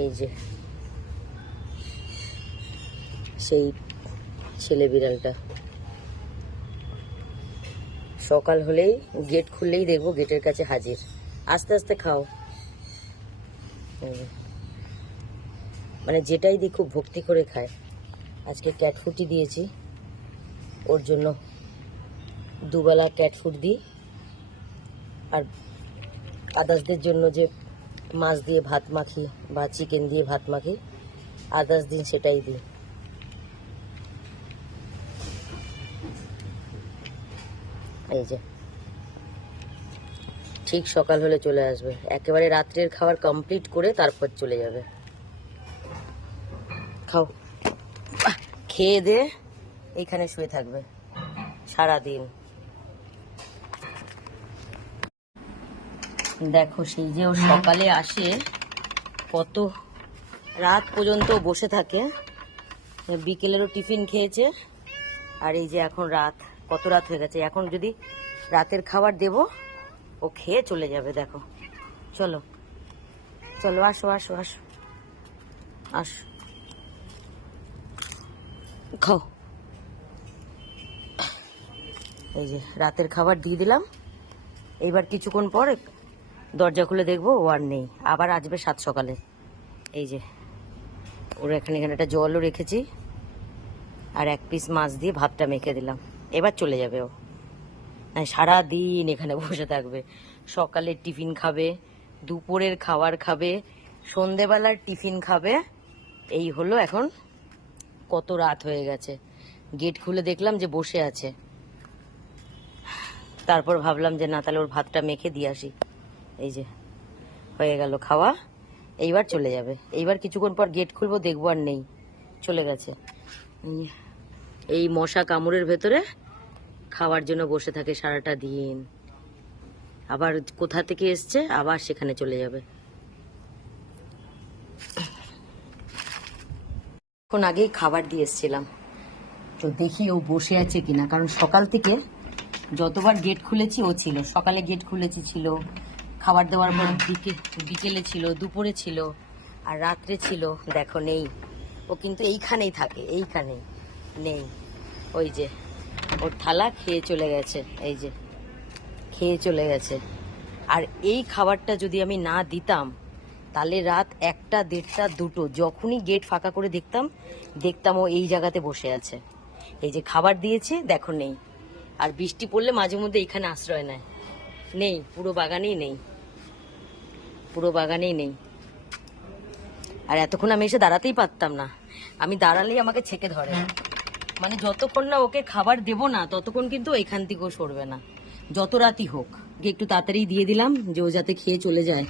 এই যে সেই ছেলে বিড়ালটা সকাল হলেই গেট খুললেই দেখবো গেটের কাছে হাজির। আস্তে আস্তে খাও। মানে যেটাই দিই খুব ভক্তি করে খায়। আজকে ক্যাট ফুডই দিয়েছি ওর জন্য, দুবেলা ক্যাট ফুড দিই। আর আদার্সদের জন্য যে মাছ দিয়ে ভাত মাখি বা চিকেন দিয়ে ভাত মাখি, আদার্স দিন সেটাই দিই। এই যে ঠিক সকাল হলে চলে আসবে, একেবারে রাত্রের খাবার কমপ্লিট করে তারপর চলে যাবে। খাও, খেয়ে দে এইখানে শুয়ে থাকবে সারাদিন। দেখো সেই যে ও সকালে আসে, কত রাত পর্যন্ত বসে থাকে, বিকেলেরও টিফিন খেয়েছে। আর এই যে এখন রাত, কত রাত হয়ে গেছে, এখন যদি রাতের খাবার দেব ও খেয়ে চলে যাবে। দেখো, চলো চলো, আসো আসো আসো আসো, খাও। এই যে রাতের খাবার দিয়ে দিলাম। এইবার কিছুক্ষণ পর দরজা খুলে দেখবো ও আর নেই, আবার আসবে সাত সকালে। এই যে ওর এখানে একটা জলও রেখেছি, আর এক পিস মাছ দিয়ে ভাতটা মেখে দিলাম। এবার চলে যাবে ও, সারাদিন এখানে বসে থাকবে। সকালের টিফিন খাবে, দুপুরের খাবার খাবে, সন্ধেবেলার টিফিন খাবে। এই হলো, এখন কত রাত হয়ে গেছে। গেট খুলে দেখলাম যে বসে আছে, তারপর ভাবলাম যে না, তাহলে ওর ভাতটা মেখে দিয়ে আসি। এই যে হয়ে গেল খাওয়া, এইবার চলে যাবে। এইবার কিছুক্ষণ পর গেট খুলবো, দেখবো আর নেই, চলে গেছে। এই মশা কামড়ের ভেতরে খাওয়ার জন্য বসে থাকে সারাটা দিন, আবার কোথা থেকে এসছে আবার সেখানে চলে যাবে। এখন আগেই খাবার দিয়ে এসছিলাম, তো দেখি ও বসে আছে কিনা, কারণ সকাল থেকে যতবার গেট খুলেছি ও ছিল। সকালে গেট খুলেছি ছিল, খাবার দেওয়ার পর বিকেলে ছিল, দুপুরে ছিল, আর রাত্রে ছিল। দেখো নেই, ও কিন্তু এইখানেই থাকে, এইখানেই নেই। ওই যে ওর থালা খেয়ে চলে গেছে, এই যে খেয়ে চলে গেছে। আর এই খাবারটা যদি আমি না দিতাম, তাহলে রাত 1টা, 1:30, 2টো যখনই গেট ফাঁকা করে দেখতাম ও এই জায়গাতে বসে আছে। এই যে খাবার দিয়েছে, দেখো নেই। আর বৃষ্টি পড়লে মাঝে মধ্যে এখানে আশ্রয় নেয়। নেই, পুরো বাগানেই নেই, পুরো বাগানেই নেই। আর এতক্ষণ আমি এসে দাঁড়াতেই পারতাম না, আমি দাঁড়ালেই আমাকে ছেঁকে ধরে। মানে যতক্ষণ না ওকে খাবার দেবো না, ততক্ষণ কিন্তু এখান থেকেও সরবে না, যত রাতই হোক। একটু তাড়াতাড়ি দিয়ে দিলাম যে ও যাতে খেয়ে চলে যায়।